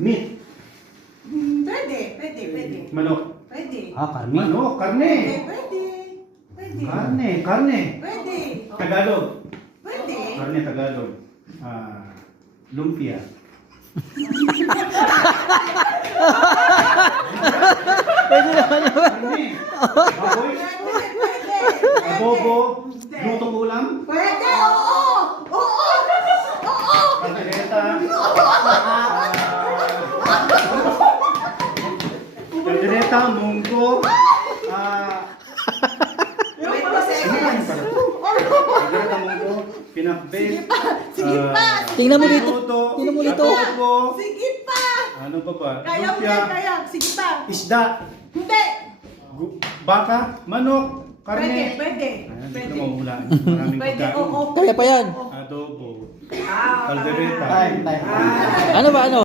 Meat. Pwede. Manok. Pwede. Karne. Manok, karne. Pwede. Karne. Pwede. Tagalog. Pwede. Karne Tagalog. Lumpia. Pwede naman naman. Karne. Baboy. Pwede. Adobo. Lutong ulam. Pwede. Oo. Kaldereta. Kaldereta, munggo. Kaldereta, munggo. Pinakbet. Sige pa. Tingnan mo dito. Minuto. Tingnan mo dito. Adobo. Sige pa. Ano pa ba? Kaya mo Lumpia. yan, kaya. Sige pa. Isda. Hindi. Baka. Manok. Karne. Pwede. Ayan, hindi Pwede. ko na mahulaan. Maraming Pwede. pagkain. Oo. Kaya pa yan. Adobo. Ah, Kaldereta. Ano ba ano?